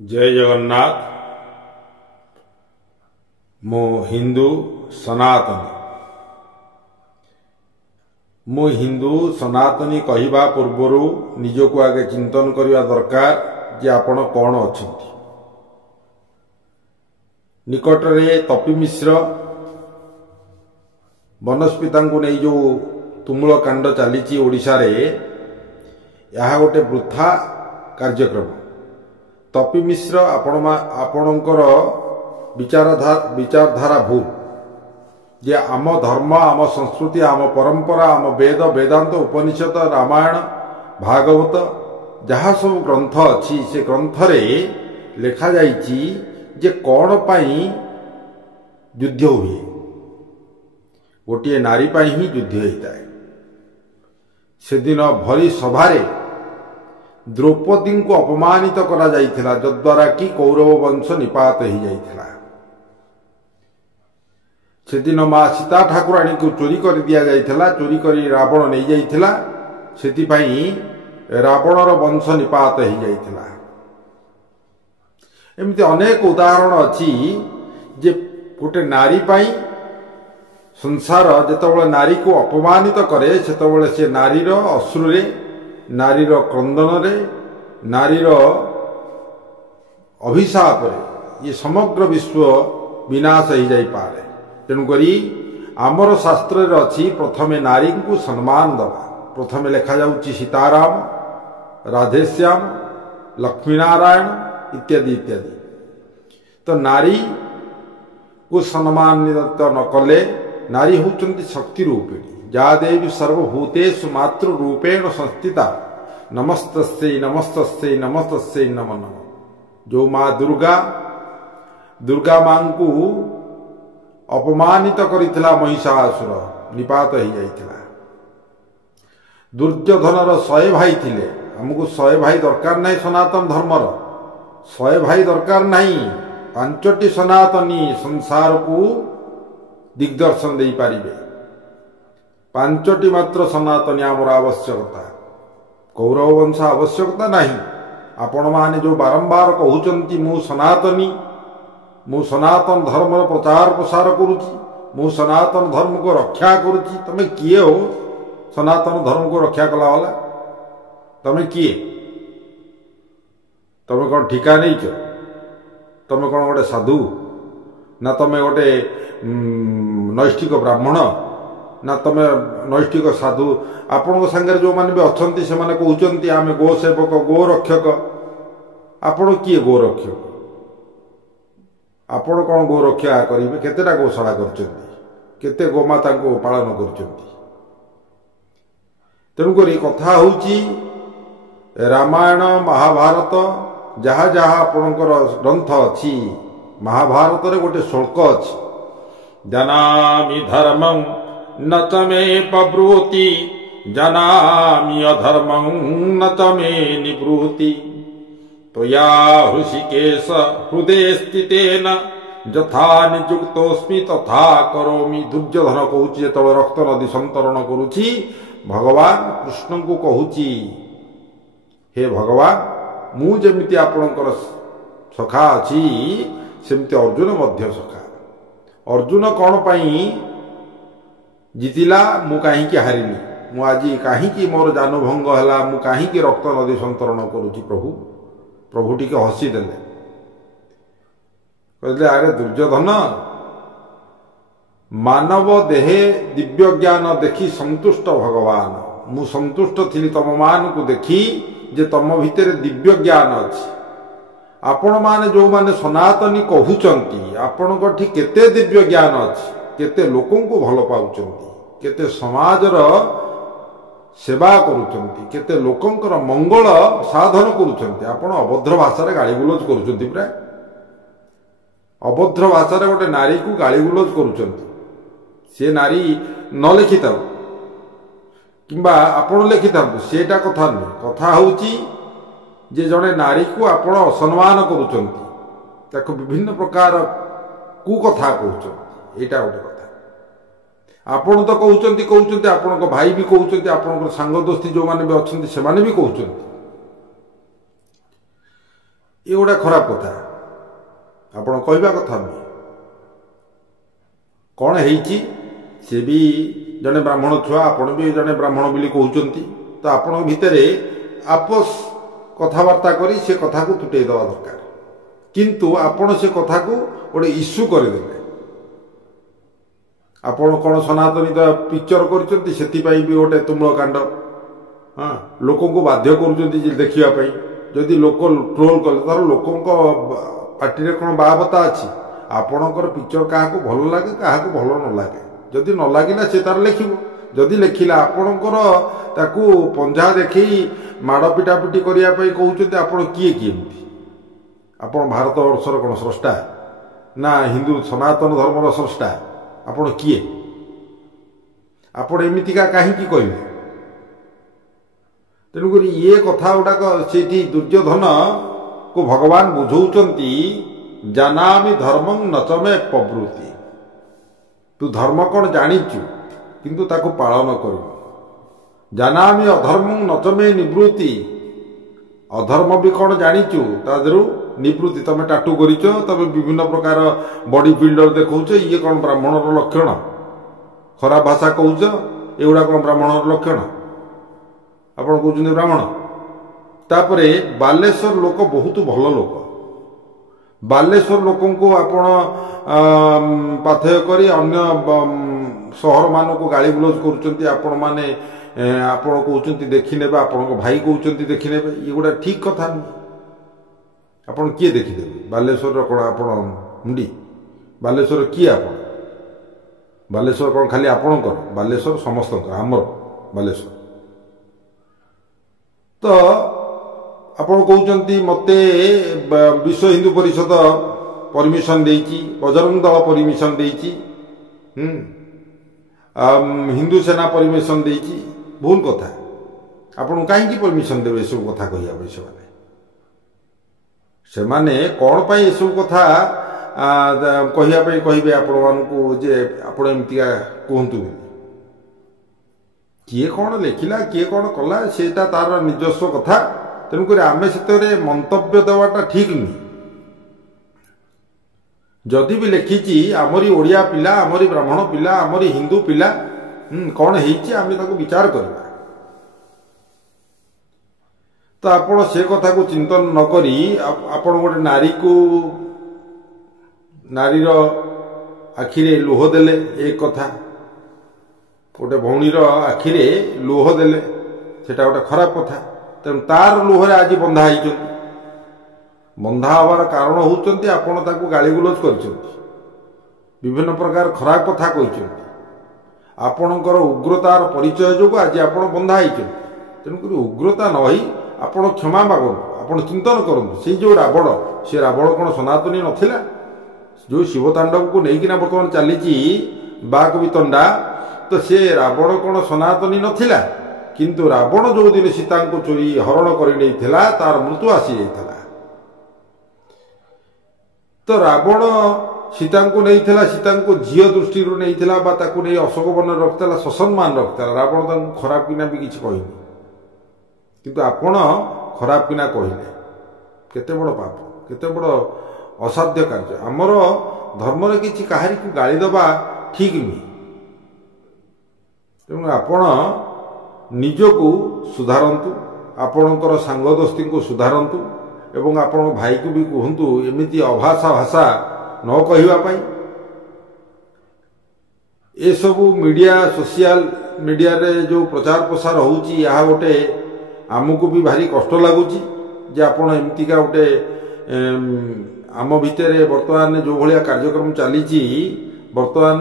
जय जगन्नाथ। मो हिंदू सनातनी मो हिंदू सनातनी कहवा पूर्वर निजको आगे चिंतन करने दरकार जे आपण कौन अच्छी। निकटरे तपी मिश्र बनस्पिता नहीं जो तुमुल कांड चली ओडिशा रे यह गोटे वृथा कार्यक्रम। तपी मिश्र आपणकर विचारधारा भूल जे आम धर्म आम संस्कृति आम परंपरा आम वेद वेदांत उपनिषद रामायण भागवत जहाँ सब ग्रंथ अच्छी से ग्रंथ रे लिखा जाइछि जे कौन पाई युद्ध हुए। गोटे नारी पाई ही युद्ध होता है। से दिन भरी सभारे द्रौपदी को अपमानित करा जाइथिला जद्वारा कि कौरव वंश निपात हो जाइथिला। से दिन माँ सीता ठाकुराणी को चोरी कर दिया जाइथिला। चोरी करी रावण नहीं जाइथिला। सेति पई रावणर वंश निपात हो जाइथिला। एमती अनेक उदाहरण अच्छी जे गोटे नारी पाई संसार जेतबेले नारी को अपमानित करे सेतबेले से नारीर अश्रुरे नारीर क्रंदन रे नारीर अभिशाप रे ये समग्र विश्व विनाश हो जाई पारे। तेणुकरी आमर शास्त्र रे अच्छी प्रथमे नारी को सम्मान दवा। प्रथमे लिखा जाउची सीताराम राधेश्याम लक्ष्मीनारायण इत्यादि इत्यादि। तो नारी को सम्मानित न कले नारी होचंती शक्ति रूपिणी जा देवी सर्वभूतेषु मातृ रूपेण संस्थिता नमस्तस्यै नमस्तस्यै नमस्तस्यै नमो नमः। जो माँ दुर्गा माँ को अपमानित करिथिला महिषासुर निपात हो जाइथिला। दुर्योधनर 100 भाई थिले। हमको 100 भाई दरकार नहीं। सनातन धर्मर 100 भाई दरकार नहीं। 5टी सनातनी संसार को दिग्दर्शन दे पारिबे। 5टी मात्र सनातनी आमर आवश्यकता। कौरव वंश आवश्यकता नहीं। आपण माने जो बारंबार कहउचंती मु सनातनी मु सनातन धर्म प्रचार प्रसार करुची मु सनातन धर्म को रक्षा करुची। तमे किए हो सनातन धर्म को रक्षा कला वाला? तमे किए? तमे कौन ठिका नहीं छ? तमे कौन गोटे साधु ना तमे गोटे नैष्ठिक ब्राह्मण ना तमे नैष्ठिक साधु? आपण संगे जो माने भी अछंती से माने कहउचंती आमे गो सेवक गो रक्षक। आपण किए गो रक्षक? आपण कौन गो रक्षा करिवे? केतेटा गोशाला करचंती? केते गोमाता को पालन करचंती? तेणुकरी कथा होची रामायण महाभारत जहाँ जहाँ आपणकर ग्रंथ अच्छी महाभारत रे गोटे श्लोक अच्छी जानामि धर्मं न च मे प्रब्रूति जानामि अधर्मं न च मे निवृत्ति त्वया हृषिकेश हृदये स्थितेन यथा नियुक्तोऽस्मि तथा करोमि। दुर्योधन कहूची जेतबेले रक्त नदी संतरण करुची भगवान कृष्ण को कहूची हे भगवान मु जेमिति आपणकर सखा अछि सेमति अर्जुन मध्य सखा। अर्जुन कौन पाई जीतिला मु काहीकि हारिली? मु आज काहीकि मोर जानभंग हैला? मु काहीकि रक्त नदी संतरण करुची? प्रभु टिके हसी देले कहले अरे दुर्योधन मानव देहे दिव्य ज्ञान देखी संतुष्ट भगवान मु संतुष्ट थी तम मान को देखी जे तम भितर दिव्य ज्ञान अच्छी। आपण माने जो माने सनातनी कहउचंती आपण कोठी केते दिव्य ज्ञान अच्छी केते लोकन को भल पाउचंती केते समाजर सेवा करूचंती केते लोकंकर मंगल साधन करूचंती। आपण अभद्र भाषा रे गाली गुलोज करूचंती। प्राय अभद्र भाषा रे गोटे नारी को गाली गुलोज करूचंती। से नारी न लिखिता किंबा आपण लिखिता सेटा कथा नहीं। कथा होची जे जड़े नारी को आपण असम्मान करूचंती ताको विभिन्न प्रकार कु कथा कहउचंती। एटा गोटे कथा। आपण तो कहउचंती आपण भाई भी कहउचंती आपण सांग दोस्ती जो माने भी अछंती से माने भी कहउचंती। ये गोटे खराब कथा आपण कहवा कथा नुहे कौन है सी भी जड़े ब्राह्मण छुआ आपण भी जड़े ब्राह्मण बोली कहते तो आपण भितर आपस कथबार्ता करी से कथा को तुटे दवा दरकार किंतु आपण से कथा को गोटे इश्यू करदे आपण कौन सनातनी तो पिक्चर कर भी गोटे तुमुल कांड हाँ लोक को बाध्य कर देखापी जदि लोक ट्रोल कले तार लोक पार्टी कौन बाबता अच्छी आपणकर पिक्चर क्या भल लगे क्या भल न लगे जदि न लगिला से तार लिखिब जदि लिखिला आपणकर ताकू पंजा देखी माड़ पिटापिटी करने कहते आपण किए किए आपण भारत वर्षर कौन स्रष्टा ना हिंदू सनातन धर्मर स्रष्टा आपण किए आपण एमतीका कहीं कहले तेणुक ये कथा गुड़ाक से दुर्योधन को भगवान बुझौती जानामि धर्मं नचमे प्रवृत्ति तू धर्म कौन जानिचु किंतु ताको पालन करू जानामि अधर्मं नचमे निवृत्ति अधर्म भी कौन जानिचु तादरू निवृत्ति तमें टाटू करिच तमें विभिन्न प्रकार बॉडी बिल्डर देखौछ ये कौन ब्राह्मणर लक्षण खराब भाषा कहूच एगुड़ा कौन ब्राह्मणर लक्षण आपण कहते ब्राह्मण तापरे बालेश्वर लोक बहुत भल लोक बालेश्वर लोक को आपण पाथय करी अन्य सहर मान को गाली गुलज करुचंती आपण माने आपण कहउचंती देखि नेबे आपण भाई कहउचंती देखि नेबे ये गोटा ठीक कथा नहीं आपण किए देखिदेबे बालेश्वर कोन आपण मुंडी बालेश्वर किए आपण बालेश्वर कोन खाली आपण कर बालेश्वर समस्त हमर बालेश्वर तो आपण कहउचंती मते विश्व हिंदू परिषद परमिशन देइची बजरंग दल परमिशन देइची हिंदू सेना परमिशन देइची भूल कथा आपण कहीं परमिशन देवे सब कथा कहिया से माने कौन पाई ये सब कथा कहिया आपण मानकु जे आपण एमतिका कहतु किए कौन लिखिला किए कौन कला सेटा तार निजस्व कथा तेणुक आम से मंतव्य देवाटा ठीक नुह जदि भी लिखी आमरी ओडिया पिला आमरी ब्राह्मण पिला आमरी हिंदू पिला कौन है आम विचार करवा तो आपण से कथा को चिंतन न करी आपण गोटे नारी को नारीर आखिरे लुह देले एक कथा गोटे भौणीर आखिरे लुह देले सेटा गोटे खराब कथा तेणु तार लुहरे आज बंधा होती बंधा हबार कारण होती आपण ताकू गाली गुलज कर विभिन्न प्रकार खराब कथा कहते आपणकर उग्रतार परिचय जो आज आपण बंधा होती तेणुक उग्रता न आपण क्षमा मागु आपण चिंतन करूँ से जो रावण से रावण कौन सनातनी नथिला जो शिवतांडव को लेकिन बर्तमान चली बाक वितंडा तो से रावण कौन सनातनी नथिला किंतु रावण जो दिन सीता को चोरी हरण कर तार मृत्यु आसी जाता तो रावण सीता को नहीं सीता को झील दृष्टि नहीं अशोक वन रखता ससम्मान रखता रावण खराब किना भी किसी कहनी किंतु आपण खराब किना कहले केते बड़ पाप केते बड़ असाध्य कार्य आमर धर्म किसी कहारी को गाली दबा ठीक नुहे तेणु आपण निजको सुधारतु आपणकर सांग दोस्ती को सुधारतु एवं आपण भाई को भी कहतु एमती अभाषा भाषा न कहवाई ये सबू मीडिया सोशल मीडिया रे जो प्रचार प्रसार होउची या गोटे आमको भी भारी कष्ट लगुच जे आपण एमतीका गोटे आम भितर बर्तमान जो भाया कार्यक्रम चली बर्तमान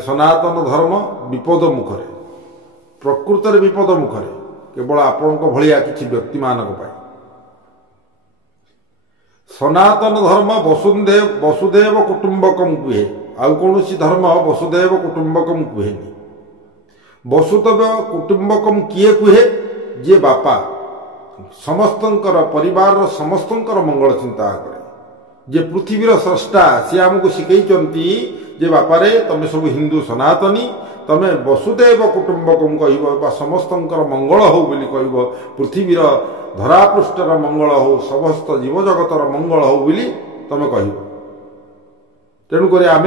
सनातन धर्म विपद मुखरे प्रकृत विपद मुखरे केवल आपण भाया किसी व्यक्ति मानक सनातन धर्म वसुदेव कुटुंबकम कहे आउ कौन धर्म वसुदेव कुटुंबकम कहेनि वसुदेव कुटुंबकम किए कहे जे बापा समस्तंकर परिवार समस्तंकर मंगल चिंता करे जे पृथ्वीर स्रष्टा सी आमको शिखई जे बापा रे तुम सब हिंदू सनातनी तमे वसुदेव कुटुंबकम कहब बा समस्तंकर मंगल हो बोली कहब पृथ्वीर धरापृष्ठर मंगल हो समस्त जीवजगतर मंगल हो बोली तमे कहब तेणुक आम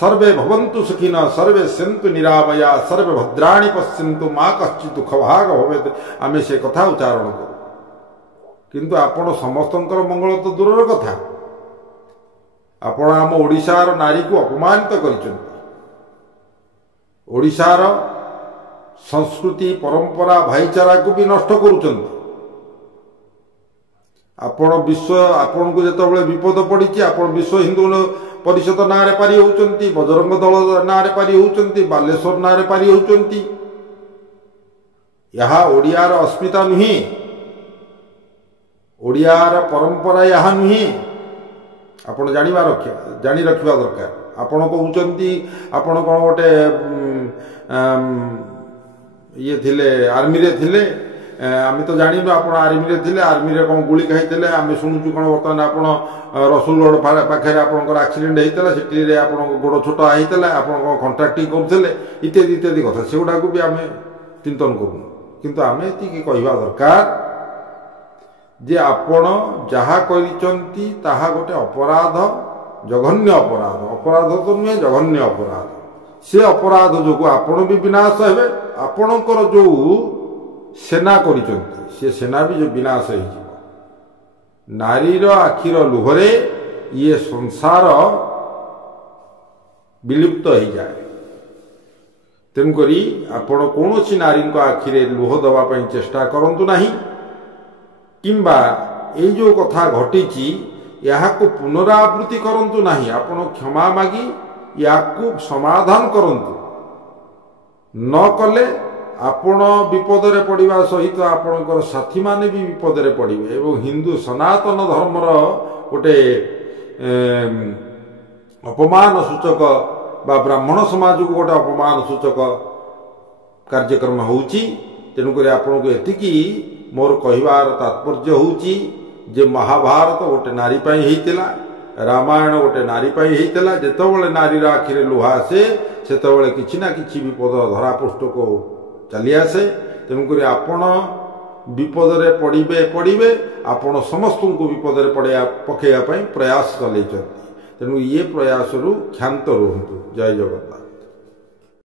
सर्वे भवन्तु सुखिन सर्वे सन्तु निरामया सर्वे भद्राणि पश्यन्तु माँ कश्चित् दुःखभाग भवेत् आम से कथा उच्चारण करूँ किंतु आपण समस्तंकर मंगल तो दूरर कथा आपण आम ओडिशार नारी को अपमानित करिसंती ओडिशार संस्कृति परंपरा भाईचारा को भी नष्ट करुचंती आपण विश्व आपण को जेतबेले विपद पड़ी आपण विश्व हिंदू परिषद नारे पारी होउचंती बजरंग दल नारे पारी होउचंती बालेश्वर नारे पारी होउचंती यहा ओडियार अस्मिता नुही ओडियार परंपरा यहा नुही आपण जानी रखिबा दरकार आपण कहउचंती आपण कोन गोटे ये थिले आर्मी रे थिले आमे तो जानिबा आपण आर्मी रे थिले आर्मी रे कोन गुली खाइतले आमे सुनुचु कोन वर्तमान आपण रसुलगढ़ पाखे आपंकर एक्सीडेंट होता से आप गोड़ छोट होता आप कंट्राक्टिंग करते इत्यादि इत्यादि कथा से गुड़ा भी आम चिंतन करूँ किंतु आम ये कहवा दरकार जे आपण जहा गोटे अपराध जघन्य अपराध अपराध तो नुहे जघन्य अपराध से अपराध जो आपण भी विनाश हे आपणकर जो सेना कर सेना भी जो विनाश हो नारीर आखिर लुहरे ये संसार विलुप्त हो जाए तेणुक आपण कौन नारी आखिरे लुह दवाई चेष्टा करंतु नहीं किंबा ये जो कथा घटी या पुनरावृत्ति करंतु नहीं आपण क्षमा मागी या समाधान करंतु न कले आपण विपद रे पड़िबा सहित आपणकर साथी माने भी विपद रे पड़िबे एवं हिंदू सनातन धर्मर गोटे अपमान सूचक बा ब्राह्मण समाज को गोटे अपमान सूचक कार्यक्रम होउची तेणुक आपन को एतिकी मोर कहवार तात्पर्य होउची जे महाभारत गोटे नारी पाई हेतिला रामायण गोटे नारी पाई हेतिला जेतबेले नारीर आखिरे लुहा आसे सेतबेले किछि ना किछि विपद धरापृष्ठ को चली आसे तेणुक आपण विपद रे पड़े आपण समस्त को विपद रे पकड़ा प्रयास चलते तेणु ये प्रयास रु क्षांत रुहतु। जय जगन्नाथ।